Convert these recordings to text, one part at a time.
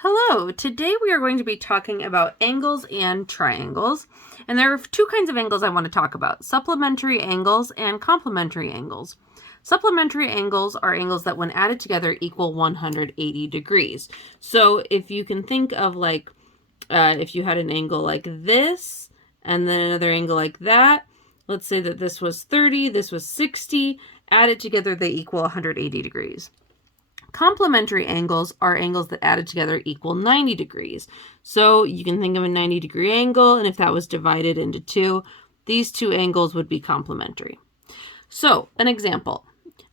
Hello, today we are going to be talking about angles and triangles. And there are two kinds of angles I want to talk about, supplementary angles and complementary angles. Supplementary angles are angles that when added together equal 180 degrees. So if you can think of if you had an angle like this and then another angle like that, let's say that this was 30, this was 60, added together they equal 180 degrees. Complementary angles are angles that added together equal 90 degrees. So you can think of a 90-degree angle, and if that was divided into two, these two angles would be complementary. So, an example.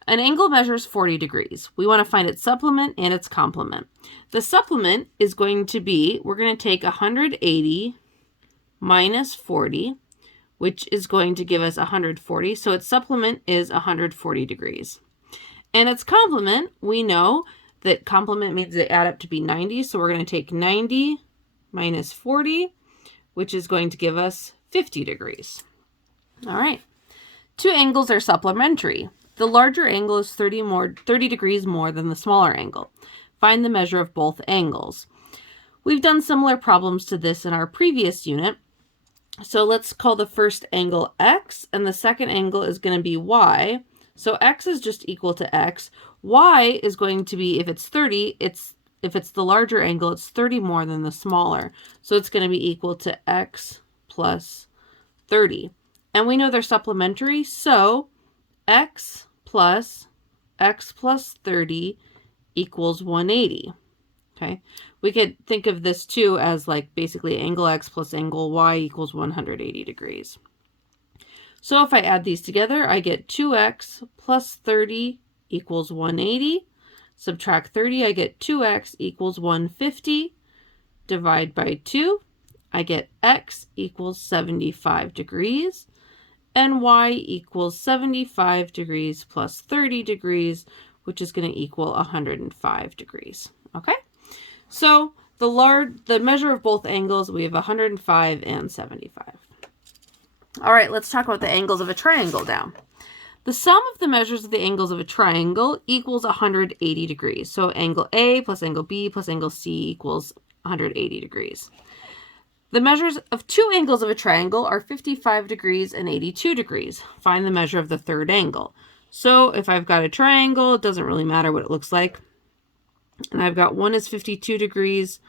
An angle measures 40 degrees. We want to find its supplement and its complement. The supplement is going to be, we're going to take 180 minus 40, which is going to give us 140. So its supplement is 140 degrees. And its complement, we know that complement means they add up to be 90. So we're going to take 90 minus 40, which is going to give us 50 degrees. All right. Two angles are supplementary. The larger angle is 30 degrees more than the smaller angle. Find the measure of both angles. We've done similar problems to this in our previous unit. So let's call the first angle x, and the second angle is going to be y. So x is just equal to x. Y is going to be, if it's 30, if it's the larger angle, it's 30 more than the smaller. So it's going to be equal to x plus 30. And we know they're supplementary, so x plus 30 equals 180. Okay, we could think of this too as like basically angle x plus angle y equals 180 degrees. So if I add these together, I get 2x plus 30 equals 180. Subtract 30, I get 2x equals 150. Divide by 2, I get x equals 75 degrees. And y equals 75 degrees plus 30 degrees, which is going to equal 105 degrees. Okay? So the measure of both angles, we have 105 and 75. All right, let's talk about the angles of a triangle now. The sum of the measures of the angles of a triangle equals 180 degrees. So angle A plus angle B plus angle C equals 180 degrees. The measures of two angles of a triangle are 55 degrees and 82 degrees. Find the measure of the third angle. So if I've got a triangle, it doesn't really matter what it looks like. And I've got one is 52 degrees,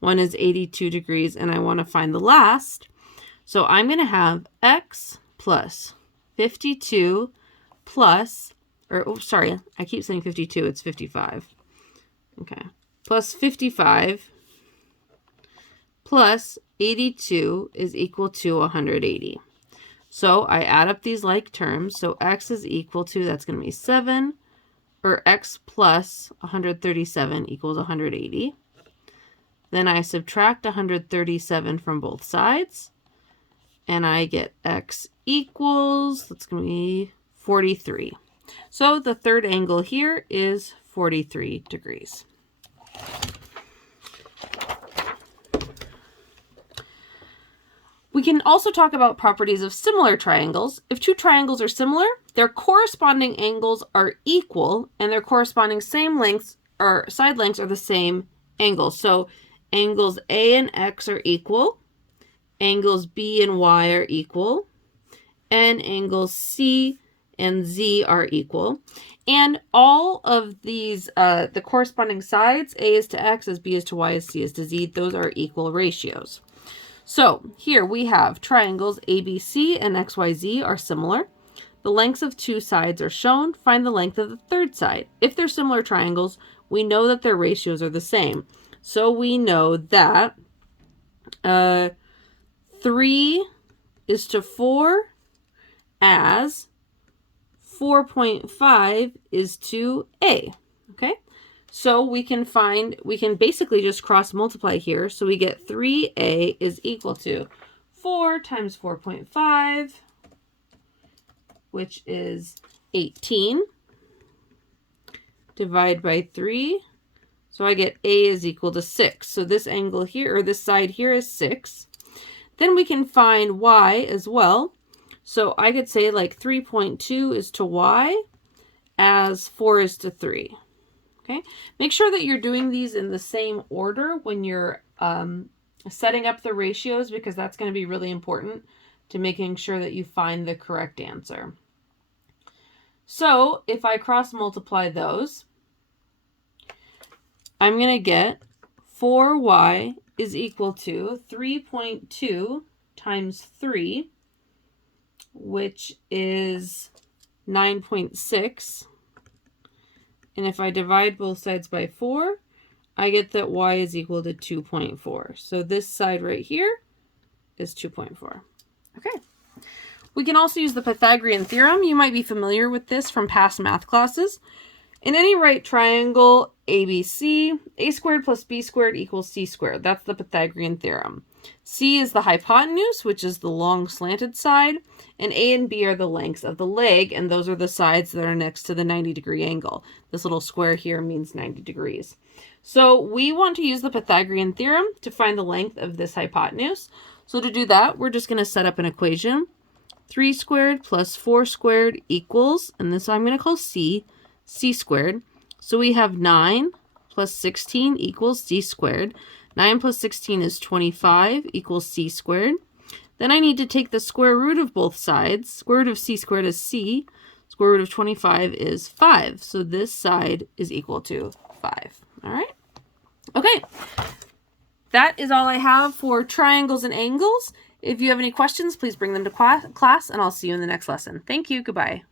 one is 82 degrees, and I want to find the last. So I'm going to have x plus 52 plus, I keep saying 52, it's 55. Okay, plus 55 plus 82 is equal to 180. So I add up these like terms. So x is equal to, that's going to be 7, or x plus 137 equals 180. Then I subtract 137 from both sides. And I get x equals, that's going to be 43. So the third angle here is 43 degrees. We can also talk about properties of similar triangles. If two triangles are similar, their corresponding angles are equal and their corresponding same lengths or side lengths are the same angles. So angles A and X are equal. Angles B and Y are equal, and angles C and Z are equal. And all of these, the corresponding sides, A is to X, as B is to Y, as C is to Z, those are equal ratios. So here we have triangles ABC and XYZ are similar. The lengths of two sides are shown. Find the length of the third side. If they're similar triangles, we know that their ratios are the same. So we know that 3 is to 4 as 4.5 is to A. Okay, so we can basically just cross multiply here. So we get 3A is equal to 4 times 4.5, which is 18, divide by 3. So I get A is equal to 6. So this angle here, or this side here, is 6. Then we can find y as well. So I could say like 3.2 is to y as 4 is to 3. Okay, make sure that you're doing these in the same order when you're setting up the ratios, because that's going to be really important to making sure that you find the correct answer. So if I cross multiply those, I'm going to get 4y is equal to 3.2 times 3, which is 9.6. And if I divide both sides by 4, I get that y is equal to 2.4. So this side right here is 2.4. Okay. We can also use the Pythagorean theorem. You might be familiar with this from past math classes. In any right triangle ABC, a squared plus b squared equals c squared. That's the Pythagorean theorem. C is the hypotenuse, which is the long slanted side, and A and B are the lengths of the leg, and those are the sides that are next to the 90-degree angle. This little square here means 90 degrees. So we want to use the Pythagorean theorem to find the length of this hypotenuse. So to do that, we're just going to set up an equation. 3 squared plus 4 squared equals, and this I'm going to call c squared. So we have 9 plus 16 equals c squared. 9 plus 16 is 25 equals c squared. Then I need to take the square root of both sides. Square root of c squared is c. Square root of 25 is 5. So this side is equal to 5. All right? Okay. That is all I have for triangles and angles. If you have any questions, please bring them to class, and I'll see you in the next lesson. Thank you. Goodbye.